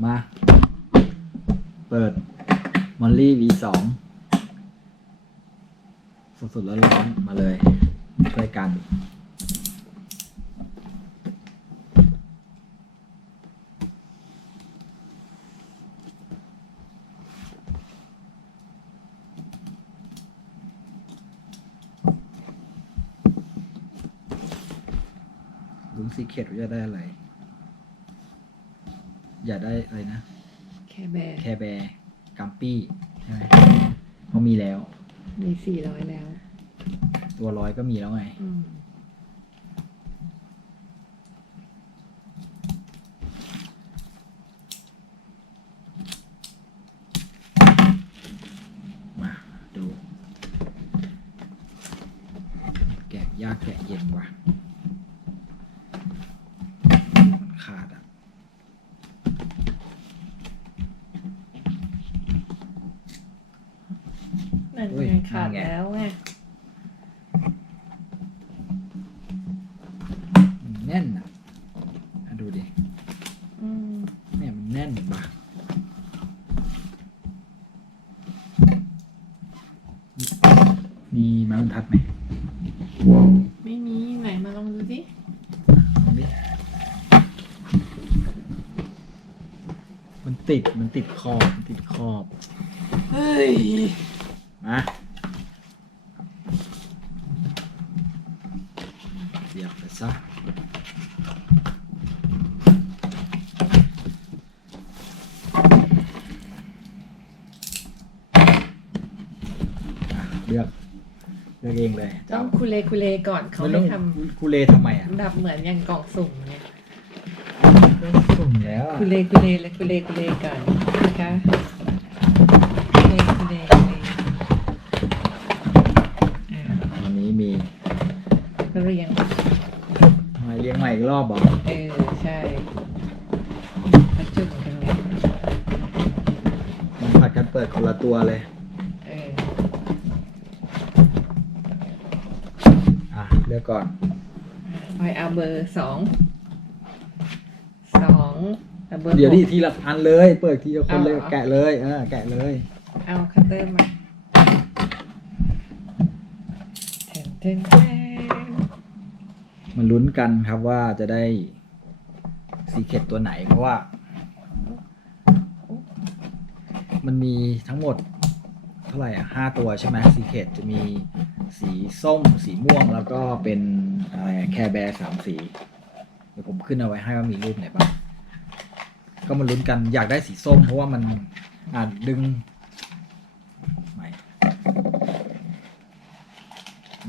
มา เปิดมอลลี่ V2 สดๆร้อนๆมาเลยช่วยกัน ลุ้นซีเคร็ตว่าจะได้อะไร อย่าได้อะไรนะ แค่แบร์แคร์แบร์กัมปี้ใช่ไหมเพราะมีแล้ว มีสี่ร้อยแล้ว ตัวร้อยก็มีแล้วไง อืม มาดู แกะยากแกะเย็นว่ะ มันขาดอะ นั่นอุ้ย ไงขาดนั่นไงแล้วไงมันแน่นอะอะดูดิ อืมเนี่ยมันแน่นว่ะมีไม้บรรทัดไหมไม่มีไหนมาลองดูสิลองดิมันติด มันติดขอบ มันติดขอบ เฮ้ย มาเสียบไป ซะอะเลือกเลือกเองเลยต้องคุเลคุเลก่อนเขาไม่ไม่ต้องทคูเลทำไมอะำแบบเหมือนอย่างกล่องสุ่มไงก็สุ่มแล้วอะคุเลคุเลเลยคุเลคุเลก่อนนะคะคุเลคุเลคุเลอ่าวันนี้มี ก็เรียงมา เลี้ยงใหม่อีกรอบเหรอเออ ใช่ประจุกันไงมันผัดกันเปิดคนละตัวเลย เอออะเลือกก่อนพอยเอาเบอร์สองสองเอาเบอร์เดี๋ยวหดิกทีละอันเลย เปิดทีละคนเลยเอาเหรอ แกะเลยเออแกะเลยเอาคัตเตอร์มาแทนแทนแทน มันลุ้นกันครับว่าจะได้ซีเคตตัวไหนเพราะว่า มันมีทั้งหมดเท่าไหร่อะห้าตัวใช่ไหมซีเคตจะมีสีส้ม สีม่วงแล้วก็เป็นอะไรแคร์แบร์สามสี เดี๋ยวผมขึ้นเอาไว้ให้ว่ามีรูปไหนบ้างก็มาลุ้นกันอยากได้สีส้ม เพราะว่ามันอ่าดึง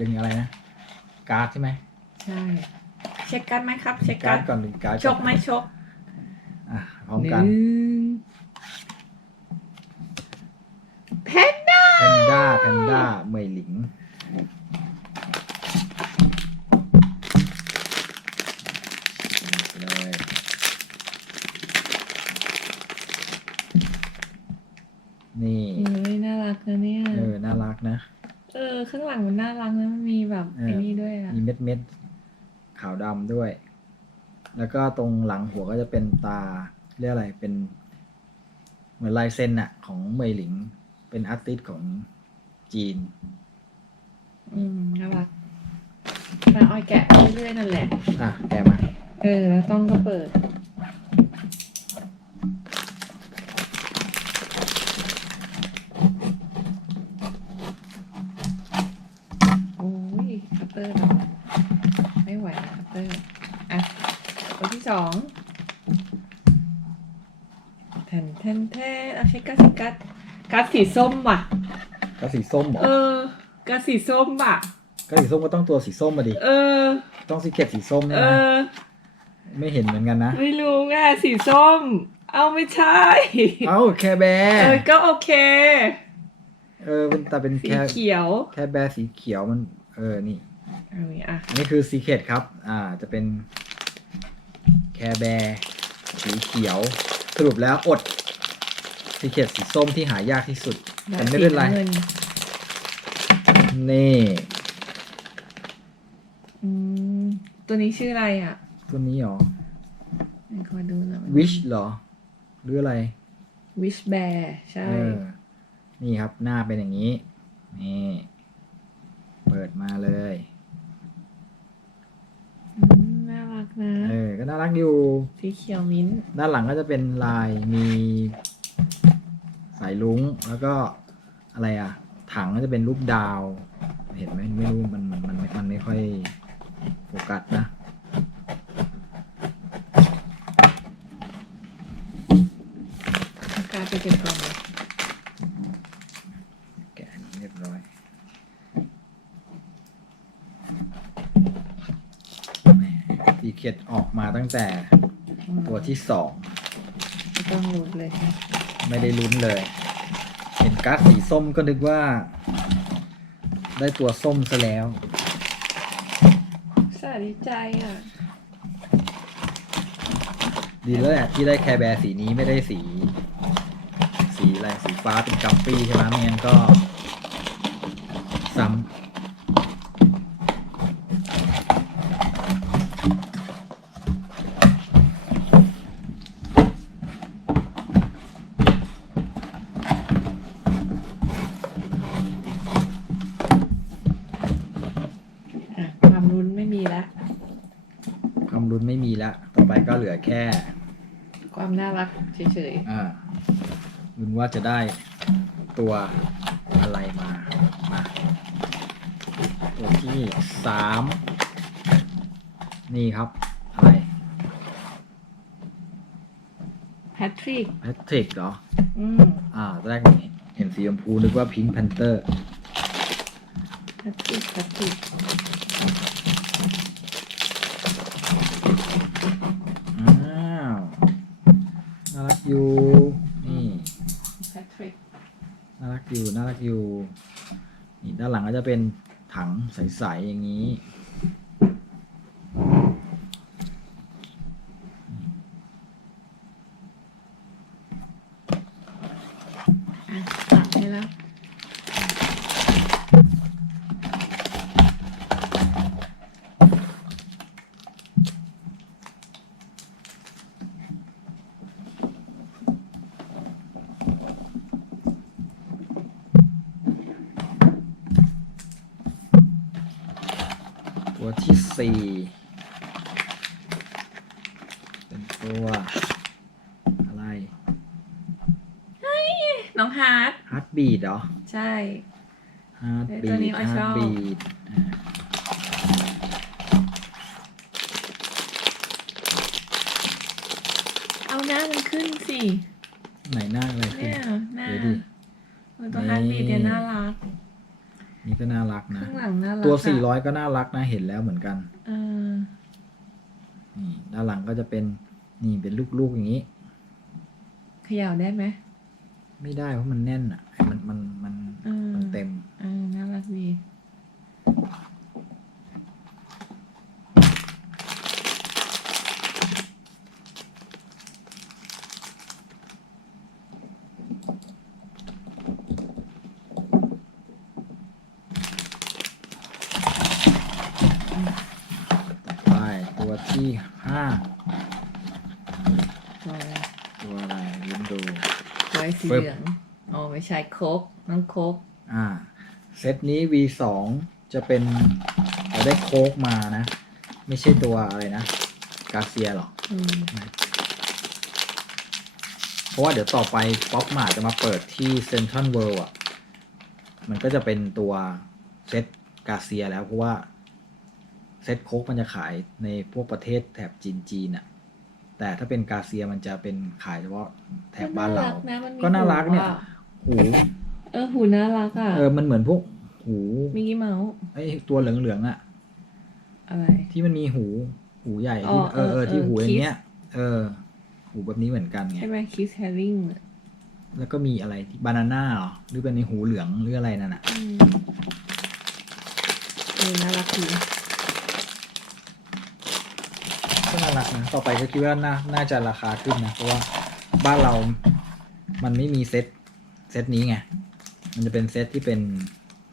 ดึงอะไรนะ การ์ดใช่ไหม ใช่เช็คการ์ดไหมครับ เช็คกาการร์ร์ดดก่อนดึงการ์ดชกไหมชกอะพร้อมกันหนึ่งแพนด้าแพนด้าแพนด้าเหมยหลิงเลยนี่เฮ้ยน่ารักนะเนี่ย เออ น่ารักนะ เออ ข้างหลังมันน่ารักนะ มีเม็ดเม็ดๆขาวดำด้วย แล้วก็ตรงหลังหัวก็จะเป็นตาเรียกอะไรเป็นเหมือนลายเซ็นอะของเหมยหลิง เป็นอาร์ติสต์ของจีน อืมน่ารักมาออยแกะเรื่อยๆนั่นแหละ อะแกมา เออแล้วต้องก็เปิด องแทนแทนแทนเอาใช้กัสสีกัสกัสสีส้มว่ะก็สีส้มเหรอเออกัสสีส้มว่ะก็สีส้มก็ต้องตัวสีส้มมาดิ เออ ต้องสีเก็ตสีส้มเอใช่ไหมอไม่เห็นเหมือนกันนะ ไม่รู้ไงสีส้ม เอาไม่ใช่ เอ้าแคร์แบเอร์อก็โอเค เออมันแต่เป็นสีแคร์เขียวแคร์แบร์สีเขียวมัน เออนี่ เอานี้อะ อันนี้คือซีเคตครับ อ่า จะเป็นแค ร์แบร์สีเขียว สรุปแล้วอดซีเคตสีส้มที่หายากที่สุดแต่ไม่เป็นไรสีำงินนี่อืมตัวนี้ชื่ออะไรอะตัวนี้เหรอ ไหนขอดูหน่อยวิชเหรอ หรืออะไรวิชแบร์ใช่ เออ นี่ครับหน้าเป็นอย่างนี้ นี่ เปิดมาเลย ม น่ารักนะ เออ ก็น่ารักอยู่สีเขียวมิ้นท์ด้านหลังก็จะเป็นลายมีสายลุงแล้วก็อะไรอะ ถังก็จะเป็นรูปดาว เห็นไหมไม่รู้มันมันมันมันไม่ค่อยโฟกัสนะ เอาการดไปเก็บก่อนเลย แกะอันนี้เรียบร้อยแหมสี เขียดออกมาตั้งแต่ตัวที่สองไม่ต้องรุ้นเลย ไม่ได้ลุ้นเลย เห็นการ์ดสีส้มก็นึกว่า ได้ตัวส้มซะแล้วสาดีใจอะ ดีแล้วแหละที่ได้แคร์แบร์สีนี้ไม่ได้สี สีอะไรสีฟ้าเป็นกัมปี้ใช่ไหมไม่งั้นก็ซ้ำ อะ ความรุ้นไม่มีแล้ว ความรุนไม่มีละต่อไปก็เหลือแค่ ความน่ารัก เฉยอ่าลุ้นว่าจะได้ตัวอะไรมา มา ตัวที่สามนี่ครับ อะไรๆแพทริกแพทริกเหรอ อืมอ่าตอนแรกเห็นสีชมพูนึกว่าพิงค์แพนเตอร์ แพทริกแพทริก ด้านหลังก็จะเป็นถังใสๆอย่างนี้ อะตัดให้แล้ว ตัวที่ สี่เป็นตัวอะไรน้องฮาร์ดฮาร์ดบีดเหรอใช่ ฮาร์ดเอ้ยบีตัวดนี้อ้อยชฮาอบร์ดบีดเอาหน้ามันขึ้นสิไหนหน้าอะไรขึ้นเนี่ยหน้าเดี๋ยวดิเออตัวฮาร์ดบีดเนี่ยน่ารัก นี่ก็น่ารักนะ ข้างหลังน่ารักตัว อะ400 ก็น่ารักนะ เห็นแล้วเหมือนกัน เออนี่ด้านหลังก็จะเป็นนี่เป็นลูกๆอย่างนี้ เขย่าได้ไหมไม่ได้เพราะมันแน่นอะมันมันมันเออมันเต็ม เออน่ารักดี ไปตัวที่ห้า ตัวอะไร ตัวอะไร ยิ้มดูตัวไอ้สีปึ๊บเหลืองอ๋อไม่ใช่โคกน้องโคกอ่า เซตนี้ V2 จะเป็นเราได้โค้กมานะ ไม่ใช่ตัวอะไรนะ กาเซียหรอก อืมเพราะว่าเดี๋ยวต่อไปป๊อปมาจะมาเปิดที่เซ n นทรัลเวิลด์อะ มันก็จะเป็นตัวเซตกาเซียแล้วเพราะว่า เซตโค้กมันจะขายในพวกประเทศแถบจีนจีนๆอะ แต่ถ้าเป็นกาเซียมันจะเป็นขายเฉพาะแถบบ้านเรานะมันมีก็น่ารักเนี่ยหูอะหู เออ หูน่ารักอะ เออ มันเหมือนพวก หูมิกกี้เมาส์ไอ้ตัวเหลืองๆอะ อะไร ที่มันมีหู หูใหญ่อ๋อที่เออเออเออที่หูเอออคิย่าสงเงี้ย เออ หูแบบนี้เหมือนกันไง ใช่ไหมคิสแฮริงแล้วก็มีอะไรบานาน่าเหรอ หรือเป็นในหูเหลืองหรืออะไรนั่นอะเออน่ารักดี นะต่อไปก็คิดว่าน่าน่าจะราคาขึ้นนะเพราะว่าบ้านเรามันไม่มีเซตเซตนี้ไงมันจะเป็นเซตที่เป็น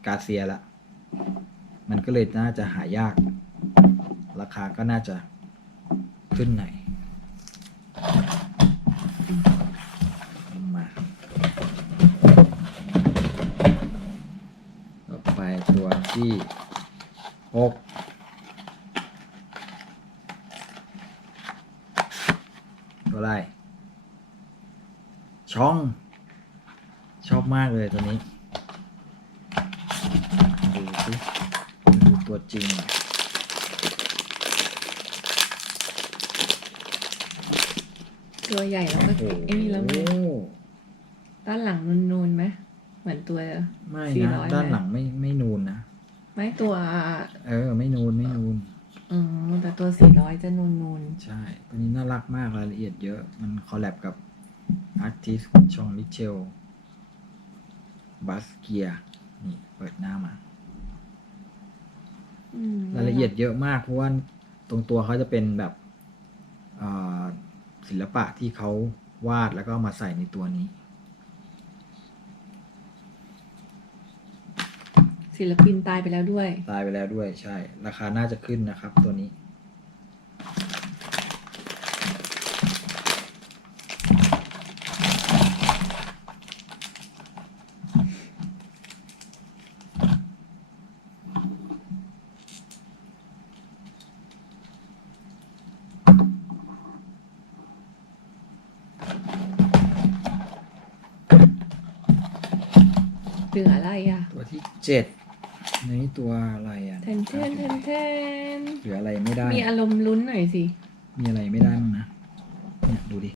กาเซียละมันก็เลยน่าจะหายาก ราคาก็น่าจะขึ้นหน่อยมาต่อไปตัวที่6 ช่อง ชอบมากเลยตัวนี้ดูสิดูตัวจริงหน่อยตัวใหญ่แล้วก็โอ้โหไอ้นี่แล้วไหมด้านหลังนูนๆไหมเหมือนตัวไม่สี่นะร้อยด้านไหมหลังไม่ไม่นูนนะไม่ตัว เออ ไม่นูนไม่นูนอืมแต่ตัวสี่ร้อยจะนูนนูนใช่ตัวนี้น่ารักมากรายละเอียดเยอะ มันคอลแลบกับ อาร์ติสชองมิเชลบัสเกียนี่ เปิดหน้ามาๆอืมรายละเอียดเยอะมาก เพราะว่าตรงตัวเขาจะเป็นแบบเอ่อศิลปะที่เขาวาดแล้วก็เอามาใส่ในตัวนี้ ศิลปินตายไปแล้วด้วย ตายไปแล้วด้วยใช่ ราคาน่าจะขึ้นนะครับตัวนี้ เหลืออะไรอะ ตัวที่เจ็ดในนี้ตัวอะไรอะเทนเทนเทนเทนเหลืออะไรไม่ได้ มีอารมณ์ลุ้นหน่อยสิ มีอะไรไม่ได้บ้างนะ เนี่ยดูดิ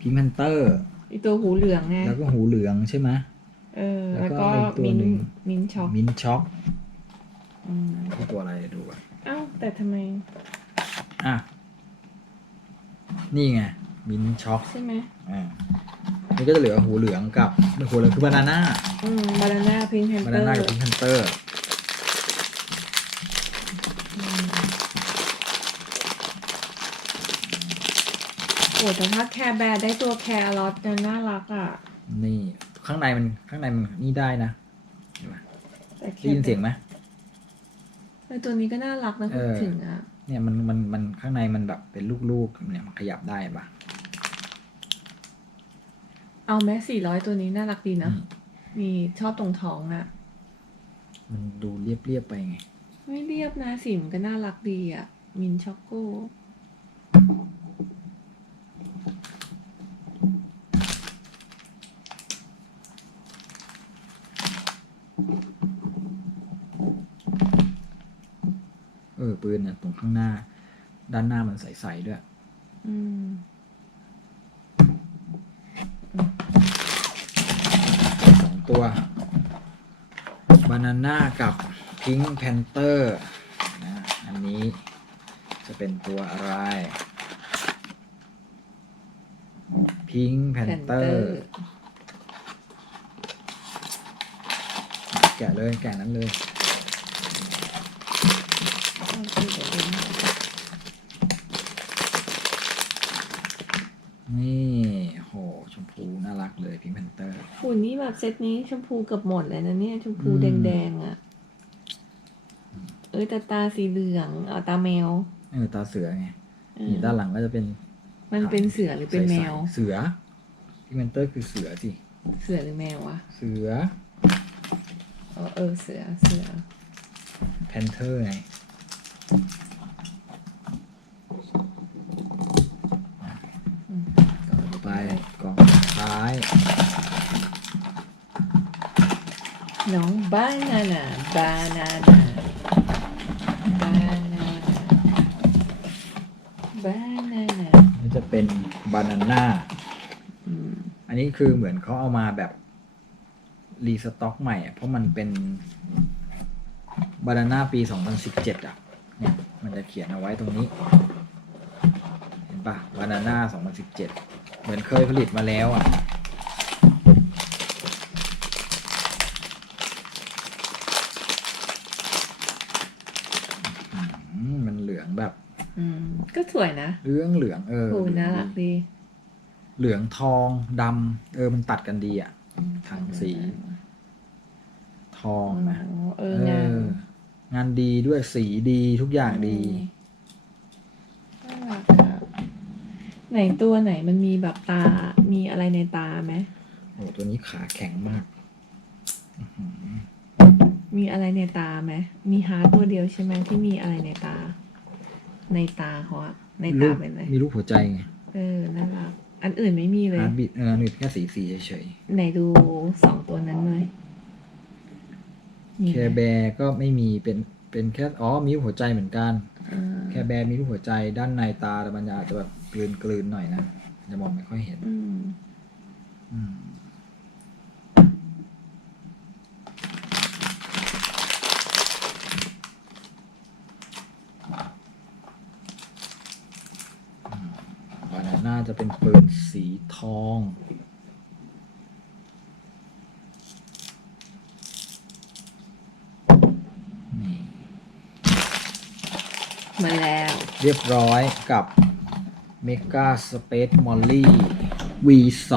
พิมพ์ฮันเตอร์อีตัวหูเหลืองไง แล้วก็หูเหลืองใช่ไหมเออ แล้แล้ววก็ก็อีกตัวมินหนึ่งมินช็อกมินช็อกอืมคือตัวอะไรดูอะเอ้าแต่ทำไม อะ นี่ไงมินช็อกใช่ไหมอ่า นี่ก็จะเหลือหูเหลืองกับหูเหลืองคือบานาน่าอืมบานาน่าพิงแฮมบาเตอนาร์น่ากับพิงค์ฮันเตอร์โอ้แต่ถ้าแคร์แบร์ได้ตัวแคร์ลอตจะน่ารักอะนี่ข้างในมันข้างในมันนี่ได้นะเห็นปะแต่แคได้ยินเสียงไหม ไอตัวนี้ก็น่ารักนะเอพูดอถึงอะเนี่ยมันมันมันข้างในมันแบบเป็นลูกๆเนี่ยมันขยับได้เห็นปะ เอาแม้สี่ร้อยตัวนี้น่ารักดีนะอืมมีชอบตรงท้องอะมันดูเรียบๆไปไง ไม่เรียบนะสีมันก็น่ารักดีอะมินช็อกโกเออปืนเนี่ยตรงข้างหน้า ด้านหน้ามันใสๆด้วย อืม สอง ตัวบานาน่ากับพิง k ์แพนเตอร์นะอันนี้จะเป็นตัวอะไรพิง k ์แพนเตอ Panther ร์แกะเลยแกะนั้นเลย โอเคเดี๋ยวดูนะ นี่โหชมพูน่ารักเลยพิง k ์แพนเตอร์ หุ่นนี้แบบเซตนี้ชมพูเกือบหมดเลยนะเนี่ยชมพูอืมแดงๆอะ เอ้ยแต่ตาสีเหลืองเอาตาแมว เออตาเสือไงเออนี่ด้านหลังก็จะเป็น มันเป็นเสือหรือเป็นแมวใสๆเสือพิง k ์แพนเตอร์คือเสือสิ เสือหรือแมววะ เสือ เออเออเสือเสือแพนเทอร์ไง อืม ไปกล่องสุดท้าย น้องบานาน่าบานาน่าบานาน่าบานาน่านี่จะเป็นบานาน่าอืมอันนี้คือเหมือนเขาเอามาแบบรีสต็อกใหม่อะเพราะมันเป็นบานาน่าปี 2017 อะ เนี่ย มันจะเขียนเอาไว้ตรงนี้ เห็นปะบานาน่า2017 เหมือนเคยผลิตมาแล้วอะ อืมมันเหลืองแบบ อืมก็ สวยนะเหลืองเหลืองเออโอ้เหลืน่าองรักดี เหลืองทองดำเออมันตัดกันดีอะทางสี ทองอ๋อนะเอองานงานดีด้วยสีดีทุกอย่างดีน่ารักอะไหนตัวไหนมันมีแบบตา มีอะไรในตาไหมโอ้ตัวนี้ขาแข็งมากอื้อหือมีอะไรในตาไหม มีฮาร์ดตัวเดียวใช่ไหมที่มีอะไรในตา ในตาเขาอะในรูตาปเป็นอะไรมีรูปหัวใจไง เออ น่ารัก อันอื่นไม่มีเลยฮาร์ดบิดเออหนึ่งแค่สีสีเฉยไหนดูสองตัวนั้นหน่อยมีๆไหแคมร์แบร์ก็ไม่มีเป็นเป็นแค่อ๋อมีรูปหัวใจเหมือนกัน อ่าแคร์แบร์มีรูปหัวใจด้านในตาแต่มันอาจจะแบบกลืนกลืนๆหน่อยนะจะมองไม่ค่อยเห็น อืม อืมบานาน่า จะเป็นปืนสีทอง นี่มาแล้ว เรียบร้อยกับ Mega Space Molly V2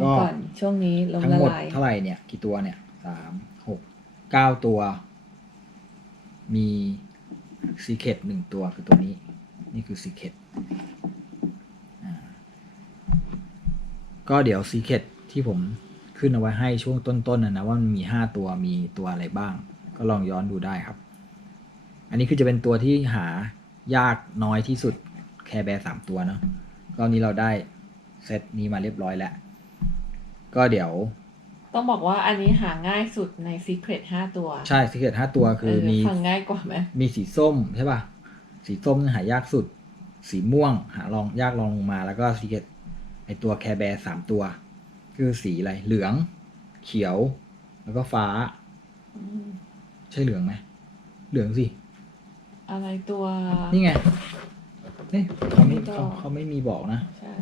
พอก่อนช่วงนี้ลมทั้งละหมดลาย เท่าไหร่เนี่ย กี่ตัวเนี่ยสามหกเก้าตัว มีซีเค t หนึ่งตัวคือตัวนี้ นี่คือซีเค t ก็เดี๋ยวซีเค t ที่ผมขึ้นเอาไว้ให้ช่วงต้นๆนะนะว่ามันมีห้าตัวมีตัวอะไรบ้าง ก็ลองย้อนดูได้ครับ อันนี้คือจะเป็นตัวที่หายากน้อยที่สุดแคร์แบร์สามตัวเนาะก็อันนี้เราได้เซตนี้มาเรียบร้อยแล้ว ก็เดี๋ยว ต้องบอกว่าอันนี้หาง่ายสุดใน Secret 5 ตัว ใช่ซีเค t ห้าตัวคือเมีฟังง่ายกว่าไหมมีสีส้มใช่ป่ะ สีส้มหายากสุด สีม่วงหาลองยากลองลงมาแล้วก็สีเก ตไอตัวแคร์แบร์สามตัวคือสีอะไรเหลือง เขียว แล้วก็ฟ้าอืมใช่เหลืองไหมเหลืองสิอะไรตัวนี่ไงเอ๊ะเขาไม่ไม่บอกเขาเขาไม่มีบอกนะใช่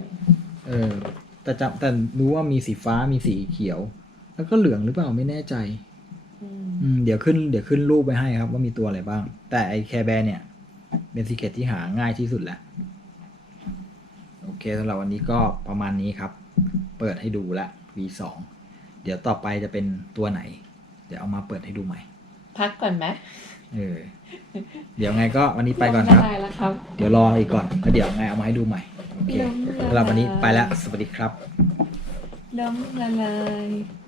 เออแต่จำแต่รู้ว่ามีสีฟ้ามีสีเขียว แล้วก็เหลืองหรือเปล่าไม่แน่ใจอืมอืมเดี๋ยวขึ้นเดี๋ยวขึ้นรูปไปให้ครับว่ามีตัวอะไรบ้าง แต่ไอแคร์แบร์เนี่ยเป็นสีเกตที่หาง่ายที่สุดแหละโอ เคสำหรับวันนี้ก็ประมาณนี้ครับ เปิดให้ดูละ V2 เดี๋ยวต่อไปจะเป็นตัวไหน เดี๋ยวเอามาเปิดให้ดูใหม่ พักก่อนไหมเออ เดี๋ยวไงก็วันนี้ไปก่อนครับลมละลายแล้วครับเดี๋ยวรออีกก่อนแล้วเดี๋ยวไงเอามาให้ดูใหม่ โอเคลมละลายสำหรับวันนี้ไปแล้ว สวัสดีครับน้ำละลาย